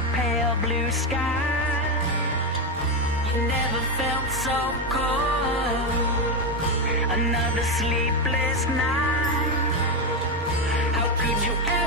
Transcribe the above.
a pale blue sky. You never felt so cold. Another sleepless night. How could you ever